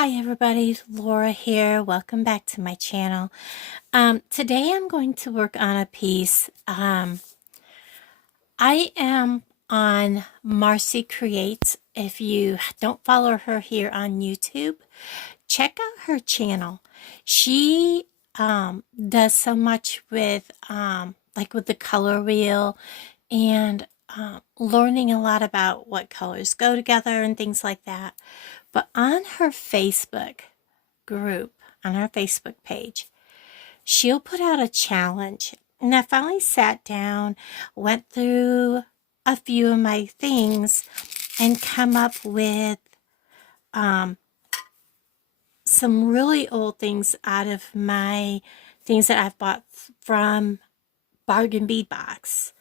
Hi everybody, Laura here. Welcome back to my channel. Today I'm going to work on a piece. I am on Marcy Creates. If you don't follow her here on YouTube, check out her channel. She does so much with like with the color wheel and learning a lot about what colors go together and things like that. But on her Facebook group, on her Facebook page, she'll put out a challenge. And I finally sat down, went through a few of my things, and come up with some really old things out of my things that I've bought from Bargain Bead Box.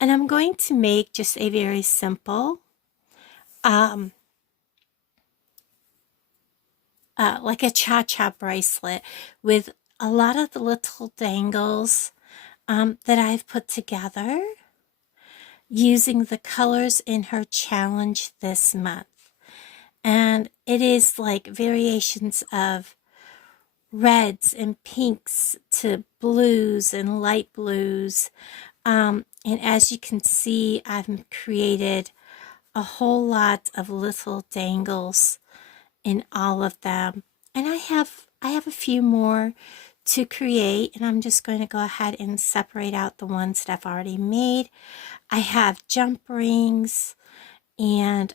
And I'm going to make just a very simple like a cha-cha bracelet with a lot of the little dangles that I've put together using the colors in her challenge this month. And it is like variations of reds and pinks to blues and light blues. And as you can see, I've created a whole lot of little dangles in all of them, and I have a few more to create, and I'm just going to go ahead and separate out the ones that I've already made. I have jump rings and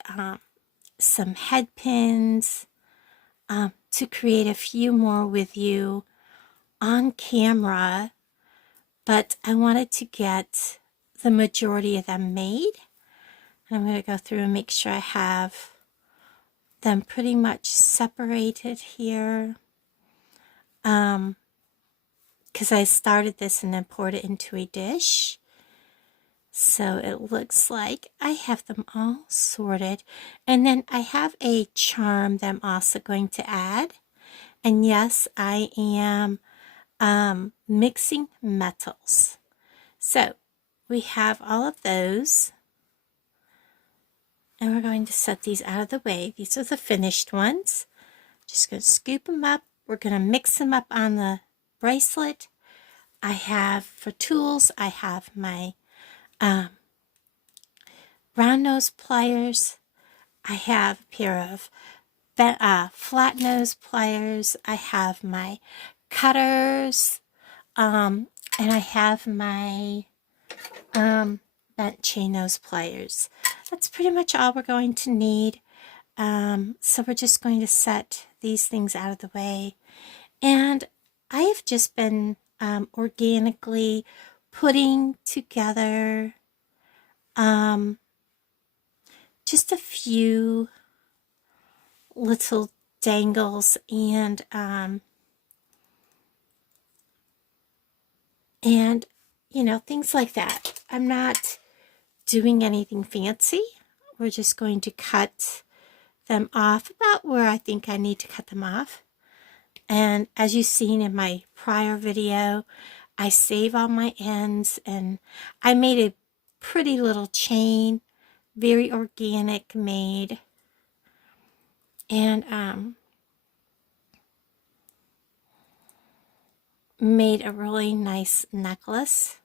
some head pins to create a few more with you on camera, but I wanted to get the majority of them made. And I'm going to go through and make sure I have them pretty much separated here, because I started this and then poured it into a dish, so it looks like I have them all sorted. And then I have a charm that I'm also going to add, and yes, I am mixing metals. So we have all of those. And we're going to set these out of the way. These are the finished ones. Just going to scoop them up. We're going to mix them up on the bracelet. I have, for tools, I have my round nose pliers. I have a pair of flat nose pliers. I have my cutters. And I have my bent chain nose pliers. That's pretty much all we're going to need. So we're just going to set these things out of the way. And I have just been organically putting together just a few little dangles and you know, things like that. I'm not doing anything fancy. We're just going to cut them off about where I think I need to cut them off. And as you've seen in my prior video, I save all my ends, and I made a pretty little chain, very organic made, and made a really nice necklace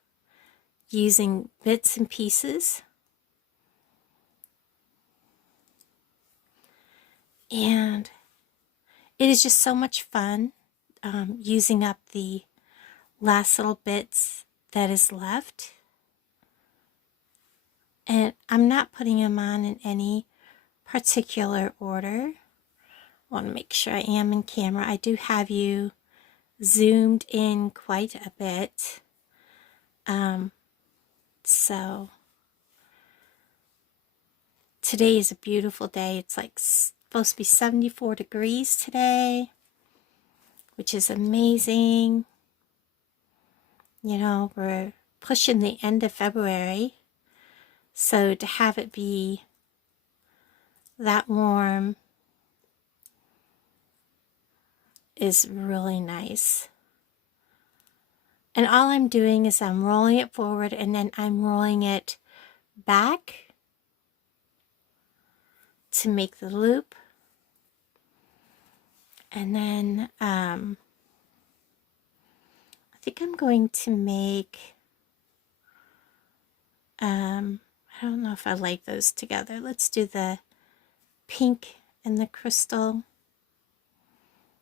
using bits and pieces. And it is just so much fun using up the last little bits that is left. And I'm not putting them on in any particular order. I want to make sure I am in camera. I do have you zoomed in quite a bit. So today is a beautiful day. It's like supposed to be 74 degrees today, which is amazing. You know, we're pushing the end of February, so to have it be that warm is really nice. And all I'm doing is I'm rolling it forward, and then I'm rolling it back to make the loop. And then I think I'm going to make, I don't know if I like those together. Let's do the pink and the crystal.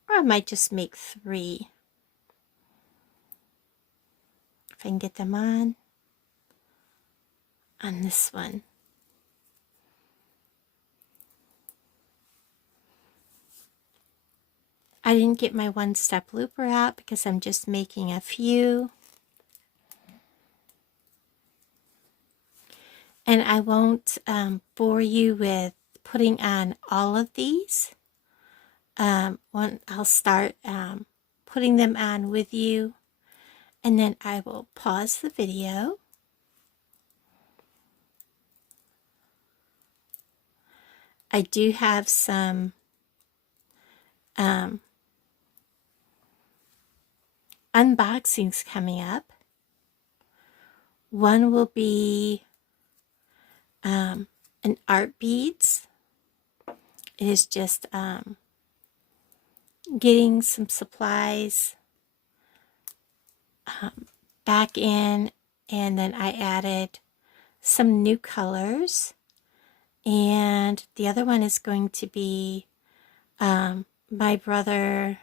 Or I might just make 3. If I can get them on this one. I didn't get my 1-step looper out because I'm just making a few. And I won't bore you with putting on all of these. I'll start putting them on with you, and then I will pause the video. I do have some unboxings coming up. One will be an art beads. It is just getting some supplies back in, and then I added some new colors. And the other one is going to be my brother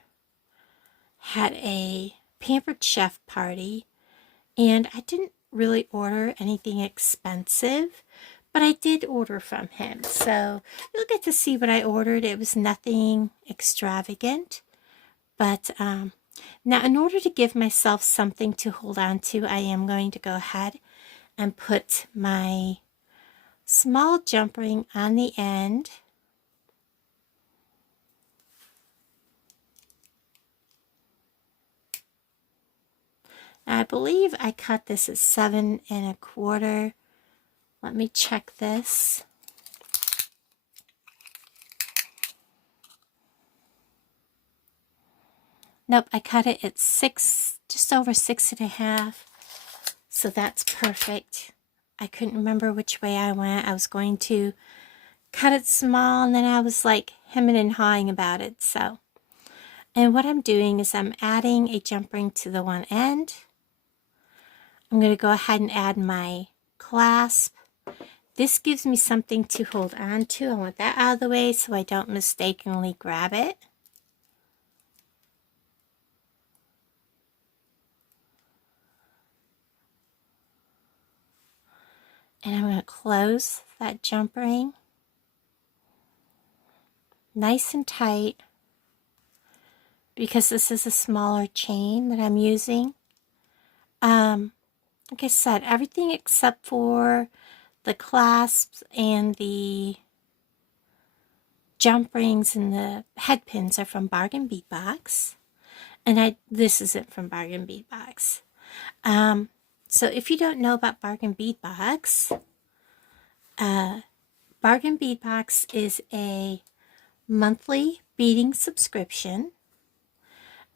had a Pampered Chef party, and I didn't really order anything expensive, but I did order from him. So you'll get to see what I ordered. It was nothing extravagant, but now in order to give myself something to hold on to, I am going to go ahead and put my small jump ring on the end. Now, I believe I cut this at 7 1/4. Let me check this. Nope, I cut it at 6, just over 6 1/2. So that's perfect. I couldn't remember which way I went. I was going to cut it small, and then I was like hemming and hawing about it. So, and what I'm doing is I'm adding a jump ring to the one end. I'm going to go ahead and add my clasp. This gives me something to hold on to. I want that out of the way so I don't mistakenly grab it. And I'm going to close that jump ring nice and tight, because this is a smaller chain that I'm using. Like I said, everything except for the clasps and the jump rings and the head pins are from Bargain Bead Box. And this isn't from Bargain Bead Box. So if you don't know about Bargain Bead Box, Bargain Bead Box is a monthly beading subscription.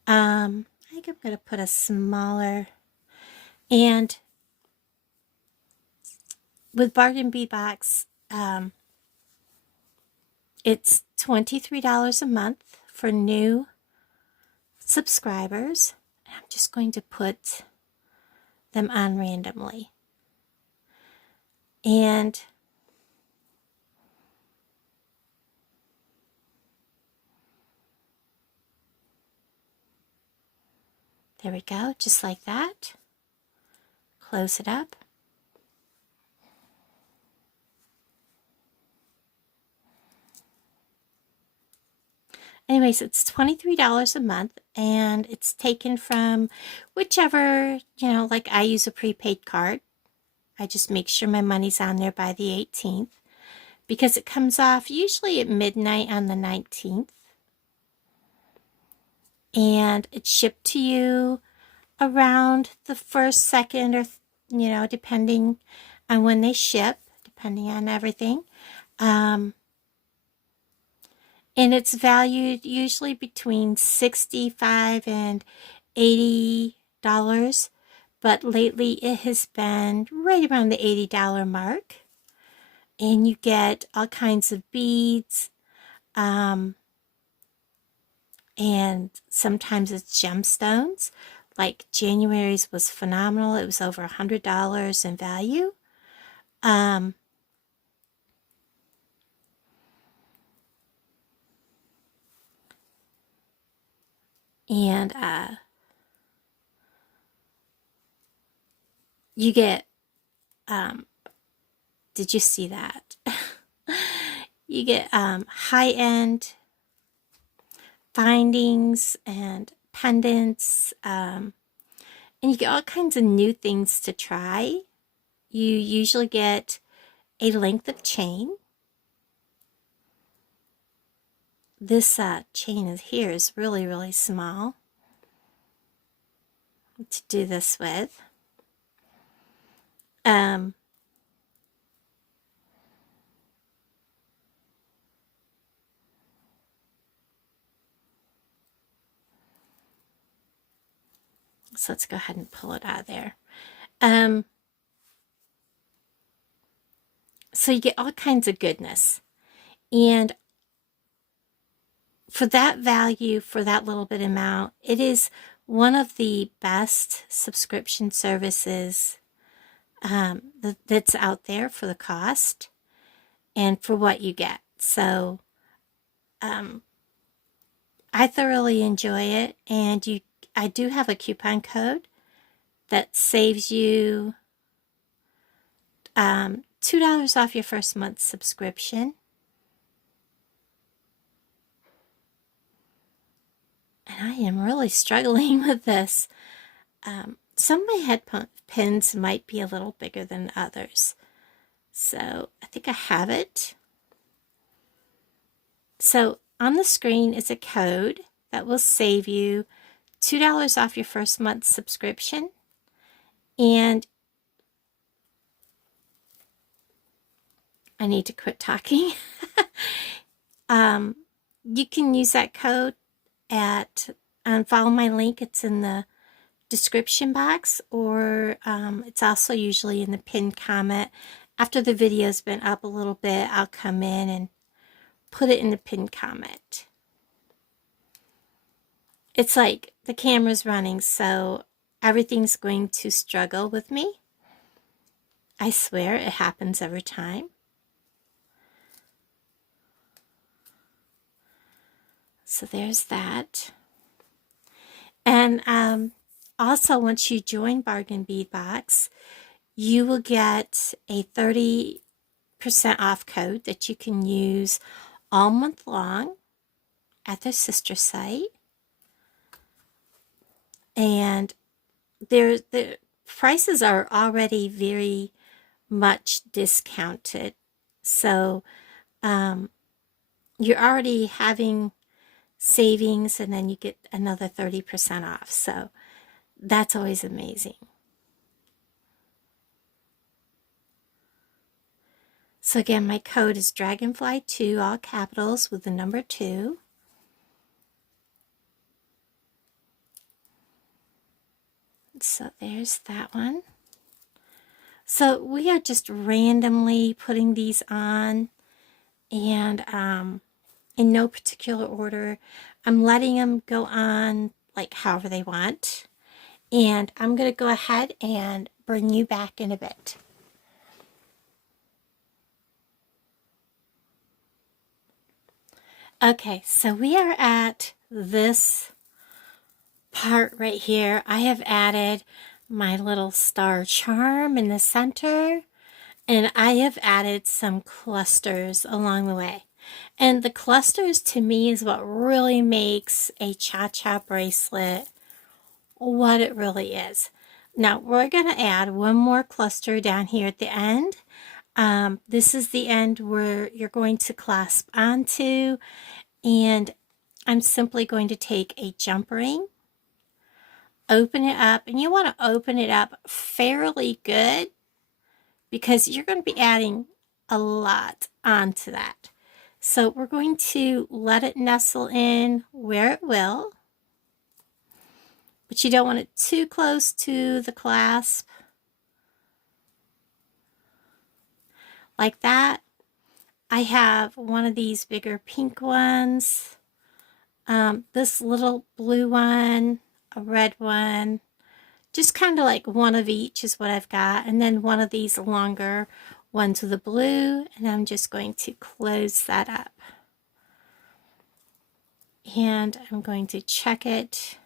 I think I'm going to put a smaller, and with Bargain Bead Box, it's $23 a month for new subscribers. I'm just going to put them on randomly. And there we go, just like that. Close it up. Anyways, it's $23 a month, and it's taken from whichever, like I use a prepaid card. I just make sure my money's on there by the 18th, because it comes off usually at midnight on the 19th. And it's shipped to you around the 1st, 2nd, or, depending on when they ship, depending on everything. And it's valued usually between $65 and $80, but lately it has been right around the $80 mark. And you get all kinds of beads, and and sometimes it's gemstones. Like January's was phenomenal. It was over $100 in value. Um, and you get, did you see that? You get high-end findings and pendants, and you get all kinds of new things to try. You usually get a length of chain. This chain here is really, really small to do this with. So let's go ahead and pull it out of there. So you get all kinds of goodness. And for that value, for that little bit amount, it is one of the best subscription services that's out there for the cost and for what you get. So I thoroughly enjoy it, and I do have a coupon code that saves you $2 off your first month's subscription. And I am really struggling with this. Some of my head pins might be a little bigger than others. So I think I have it. So on the screen is a code that will save you $2 off your first month's subscription. And I need to quit talking. You can use that code and follow my link. It's in the description box, or it's also usually in the pinned comment. After the video's been up a little bit, I'll come in and put it in the pinned comment. It's like the camera's running, so everything's going to struggle with me. I swear it happens every time. So there's that. And also, once you join Bargain Bead Box, you will get a 30% off code that you can use all month long at their sister site. And the prices are already very much discounted. So you're already having savings, and then you get another 30% off. So that's always amazing. So again, my code is Dragonfly2, all capitals with the number 2. So there's that one. So we are just randomly putting these on, and in no particular order. I'm letting them go on like however they want. And I'm going to go ahead and bring you back in a bit. Okay, so we are at this part right here. I have added my little star charm in the center, and I have added some clusters along the way. And the clusters to me is what really makes a cha-cha bracelet what it really is. Now we're going to add one more cluster down here at the end. This is the end where you're going to clasp onto, and I'm simply going to take a jump ring, open it up, and you want to open it up fairly good because you're going to be adding a lot onto that. So we're going to let it nestle in where it will, but you don't want it too close to the clasp. Like that. I have one of these bigger pink ones. this little blue one, a red one, just kind of like one of each is what I've got, and then one of these longer ones with a blue, and I'm just going to close that up. And I'm going to check it.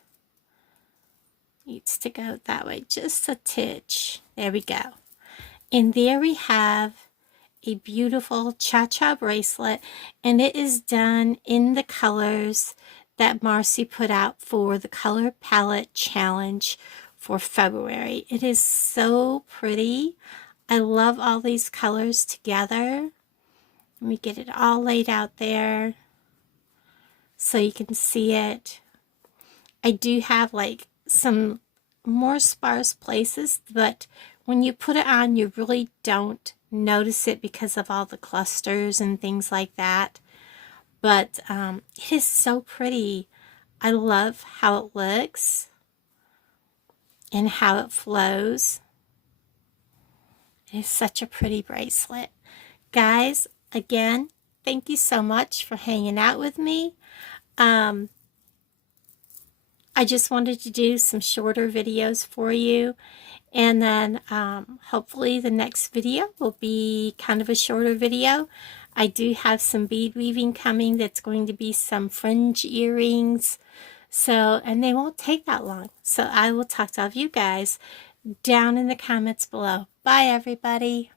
Needs to go that way just a titch. There we go. And there we have a beautiful cha-cha bracelet, and it is done in the colors that Marcy put out for the color palette challenge for February. It is so pretty. I love all these colors together. Let me get it all laid out there so you can see it. I do have like some more sparse places, but when you put it on, you really don't notice it because of all the clusters and things like that. But it is so pretty. I love how it looks and how it flows. It is such a pretty bracelet. Guys, again, thank you so much for hanging out with me. I just wanted to do some shorter videos for you, and then hopefully the next video will be kind of a shorter video. I do have some bead weaving coming that's going to be some fringe earrings, so, and they won't take that long. So I will talk to all of you guys down in the comments below. Bye everybody.